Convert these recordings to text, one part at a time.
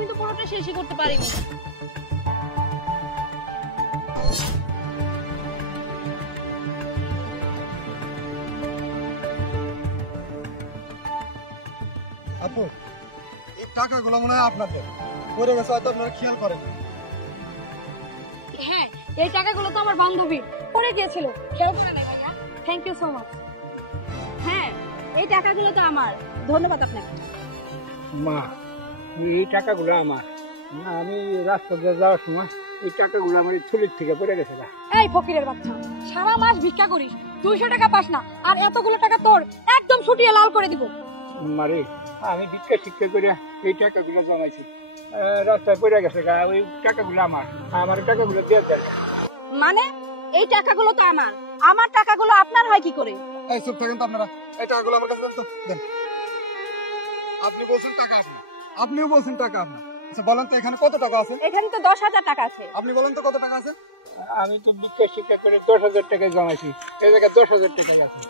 আমি তো পুরোটা শেষই করতে পারিনি। আপু, এই টাকাগুলো মনে হয় আপনাদের পড়ে গেছে, হয়তো আপনারা খেয়াল করেন। হ্যাঁ, এই টাকাগুলো তো আমার বান্ধবীর পড়ে গিয়েছিল, খেয়াল করে নাই ভাইয়া। Thank you so much. হ্যাঁ, এই টাকাগুলো তো আমার, ধন্যবাদ আপনাকে। মা, এই টাকাগুলো আমার, আমি রাস্তা দিয়ে যাওয়ার সময় এই টাকাগুলো আমার থলির থেকে পড়ে গেছে। এই ফকিরের বাচ্চা, সারা মাস ভিক্ষা করিস, 200 টাকা পাস না, আর এতগুলো টাকা তোর একদম ছুটিয়ে লাল করে দিব। মারে, আমি ভিক্ষা শিক্ষা করে এই টাকাগুলো জমাইছি, রাস্তায় পড়ে গেছে। ওই টাকাগুলো আমার, আমার টাকাগুলো দিয়ে দেন। মানে এই টাকাগুলো তো আমার, আমার টাকাগুলো আপনার হয় কি করে? এই চুপ থাকেন তো আপনারা, এই টাকাগুলো আমার কাছে দেন তো, দেন। আপনি বলছেন টাকা আপনার, আপনিও বলছেন টাকা আপনার। আচ্ছা বলেন তো এখানে কত টাকা আছে? এখানে তো 10,000 টাকা আছে। আপনি বলেন তো কত টাকা আছে? আমি তো ভিক্ষা শিক্ষা করে 10,000 টাকা জমাইছি, এই জায়গায় 10,000 টাকা আছে।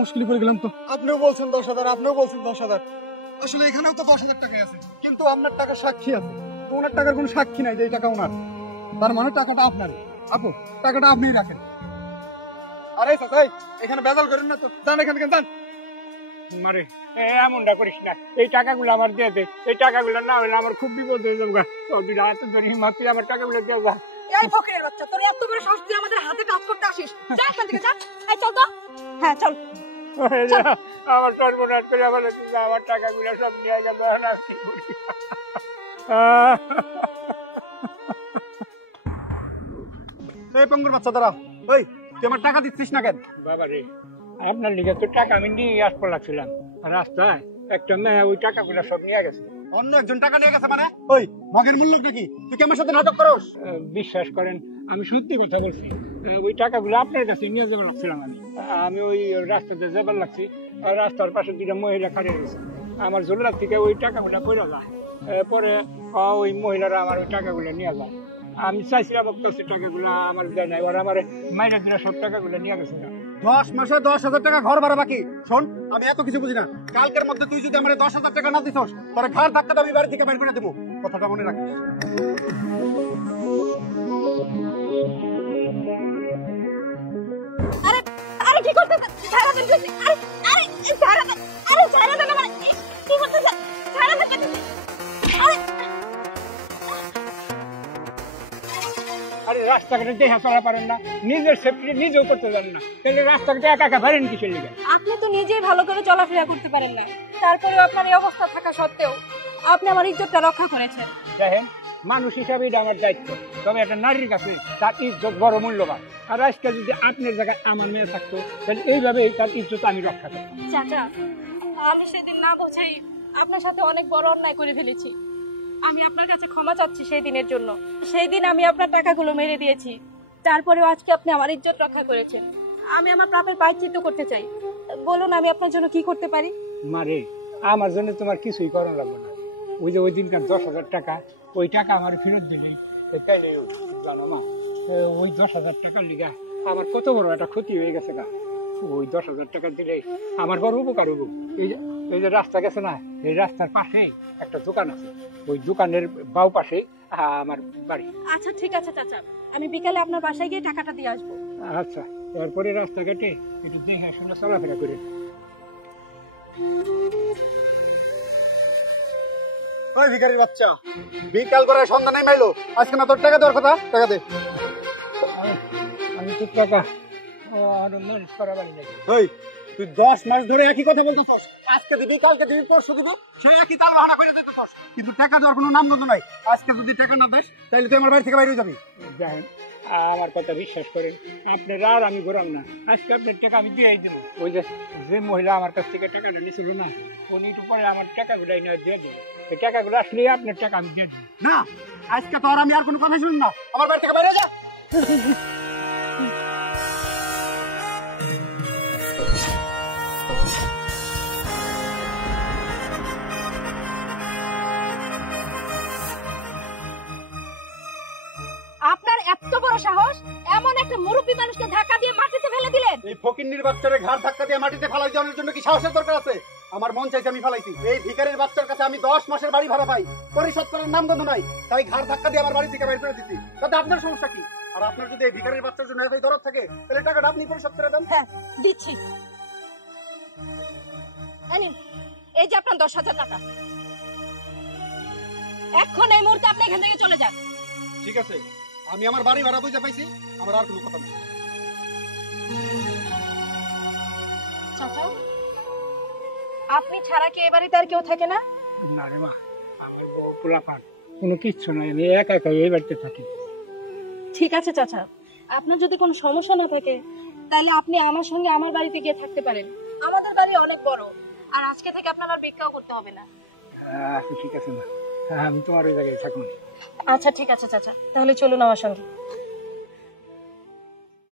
মুশকিল করে গেলাম তো। আপনিও বলছেন 10,000, আপনিও বলছেন 10,000। আসলে এখানেও তো 10,000 টাকা আছে, কিন্তু আপনার টাকার সাক্ষী আছে, ওনার টাকার কোনো সাক্ষী নাই যে এই টাকা ওনার। তার মানে টাকাটা আপনার। আপু, টাকাটা আপনিই রাখেন। আরে চাচা, এখানে বেজাল করেন না তো, যান এখান থেকে যান। মারে, এমনটা করিস না, এই টাকাগুলো আমার দিয়ে দে। এই টাকাগুলো না হলে আমার খুব বিপদ হয়ে যাবে। হাতে ধরে হিম্মত করে আমার টাকাগুলো দিয়ে যা। এই ফকিরের বাচ্চা, তোর এত বড় সাহস, তুই আমাদের হাতে কাজ করতে আসিস? যা এখান থেকে, যা। এই চল তো। হ্যাঁ চল। আমার সর্বনাশ করে আমার টাকাগুলো সব নিয়ে গেল। এই পঙ্গুর বাচ্চা দাঁড়া, ওই তুই আমার টাকা দিচ্ছিস না কেন? বাবা রে, আপনার লিগে তো টাকা আমি নিয়ে আসতে লাগছিলাম, রাস্তায় একটা মেয়ে ওই টাকাগুলো সব নিয়ে গেছে। অন্য একজন টাকা নিয়ে গেছে মানে? ওই মগের মূল্যটা কি? তুই কি আমার সাথে নাটক করস? বিশ্বাস করেন, আমি সত্যি কথা বলছি। ওই টাকাগুলো আপনার কাছে নিয়ে যাবার লাগছিলাম। আমি ওই রাস্তাতে যাবার লাগছি, রাস্তার পাশে দুইটা মহিলা খাড়িয়ে গেছে, আমার জোলার থেকে ওই টাকাগুলো পড়ে যায়। পরে ওই মহিলারা আমার ওই টাকাগুলো নিয়ে যায়। আমি চাইছিলাম টাকাগুলো আমার দেয় নাই, ওরা আমার মাইনে দিলে সব টাকাগুলো নিয়ে গেছে। 10 মাসে 10,000 টাকা ঘর ভাড়া বাকি। শোন, আমি এত কিছু বুঝি না। কালকের মধ্যে তুই যদি আমার 10,000 টাকা না দিছস, তোর ঘর ধাক্কা আমি বাড়ি থেকে বের করে দেবো। কথাটা মনে রাখিস। আরে আরে কি করতেছ? ছাড়া দেন প্লিজ। আরে ছাড়া দেন। আরে ছাড়া দেন আমার। কি করতেছ? ছাড়া দেন। আরে আরে রাস্তাঘাটে দেখা চলা পারেন না, নিজের সেফটি নিজেও করতে জানেন না, তাহলে রাস্তাঘাটে একা একা পারেন কিসের লিগে? আপনি তো নিজেই ভালো করে চলাফেরা করতে পারেন না, তারপরেও আপনার এই অবস্থা থাকা সত্ত্বেও আপনি আমার ইজ্জতটা রক্ষা করেছেন। দেখেন, মানুষ হিসাবে এটা আমার দায়িত্ব, তবে একটা নারীর কাছে তার ইজ্জত বড় মূল্যবান। আর আজকে যদি আপনার জায়গায় আমার মেয়ে থাকতো, তাহলে এইভাবে তার ইজ্জত আমি রক্ষা করতাম। চাচা, আমি সেদিন না বোঝাই আপনার সাথে অনেক বড় অন্যায় করে ফেলেছি। আমি আপনার কাছে ক্ষমা চাচ্ছি সেই দিনের জন্য। সেই দিন আমি আপনার টাকাগুলো মেরে দিয়েছি, তারপরেও আজকে আপনি আমার ইজ্জত রক্ষা করেছেন। আমি আমার প্রাপের প্রায়শ্চিত্ত করতে চাই। বলুন, আমি আপনার জন্য কি করতে পারি? মারে, আমার জন্য তোমার কিছুই করানো লাগবে না। ওই যে ওই দিনকার 10,000 টাকা, ওই টাকা আমার ফেরত দিলে তাইলে জানো মা, ওই 10,000 টাকার লিগা আমার কত বড় একটা ক্ষতি হয়ে গেছে গা। ওই 10,000 টাকা দিলে আমার বড় উপকার হবো। এই যে রাস্তা গেছে না, এই রাস্তার পাশে একটা দোকান আছে, ওই দোকানের বাউ পাশে আমার বাড়ি। আচ্ছা ঠিক আছে চাচা, আমি বিকালে আপনার বাসায় গিয়ে টাকাটা দিয়ে আসবো। আচ্ছা, তারপরে রাস্তাঘাটে একটু দেখে শুনে চলাফেরা করে। ওই ভিখারির বাচ্চা, বিকাল করে সন্ধ্যা নাই মাইলো, আজকে না তোর টাকা দেওয়ার কথা, টাকা দে। আমি তো টাকা আর ম্যানেজ করা পারি না। ওই তুই 10 মাস ধরে একই কথা বলতেছস, আজকে দিবি, কালকে দিবি, পরশু দিবি, সেই একই তাল বাহানা করে দিতেছস, কিন্তু টাকা দেওয়ার কোনো নামগন্ধ নাই। আজকে যদি টাকা না দিস, তাহলে তুই আমার বাড়ি থেকে বাইরে যাবি। দেখেন, আমার কথা বিশ্বাস করেন, আপনার আর আমি ঘুরাম না, আজকে আপনার টাকা আমি দিয়ে দিব। ওই যে মহিলা আমার কাছ থেকে টাকাটা নিয়েছিল না, উনি একটু পরে আমার টাকাগুলো দিয়ে দিব। এই টাকাগুলো আসলে আপনার টাকা আমি দিয়ে দিব। না, আজকে তো আর আমি আর কোনো কথা শুনুন না, আমার বাড়ি থেকে বাইরে যা। আপনার এত বড় সাহস, এমন একটা মুরব্বী মানুষকে ধাক্কা দিয়ে মাটিতে ফেলে দিলেন? এই ফকিন্নির বাচ্চারে ঘাড় ধাক্কা দিয়ে মাটিতে ফেলাই দেওয়ার জন্য কি সাহসের দরকার আছে? আমার মন চাইছে আমি ফেলাইছি। এই ভিখারির বাচ্চার কাছে আমি 10 মাসের বাড়ি ভাড়া পাই, পরিশোধ করার নাম গন্ধ নাই, তাই ঘাড় ধাক্কা দিয়ে আমার বাড়ি থেকে বের করে দিচ্ছি। তাতে আপনার সমস্যা কি? আর আপনার যদি এই ভিখারির বাচ্চার জন্য এতই দরদ থাকে, তাহলে টাকাটা আপনি পরিশোধ করে দেন। হ্যাঁ দিচ্ছি। এই নিন, এই যে আপনার 10,000 টাকা। এখন এই মুহূর্তে আপনি এখান থেকে চলে যান। ঠিক আছে, আমি আমার বাড়ি ভাড়া বুঝে পাইছি, আমার আর কোনো কথা নেই। চাচা, আপনি ছাড়া কি এ বাড়িতে আর কেউ থাকে না? না রে মা, আমি পোলাপান, কোনো কিচ্ছু নাই, আমি একা একা এই বাড়িতে থাকি। ঠিক আছে চাচা, আপনার যদি কোনো সমস্যা না থাকে তাহলে আপনি আমার সঙ্গে আমার বাড়িতে গিয়ে থাকতে পারেন। আমাদের বাড়ি অনেক বড়, আর আজকে থেকে আপনার আর ভিক্ষাও করতে হবে না। ঠিক আছে মা, আমি তোমার ওই জায়গায় থাকুন। আচ্ছা ঠিক আছে চাচা, তাহলে চলুন আমার সঙ্গে।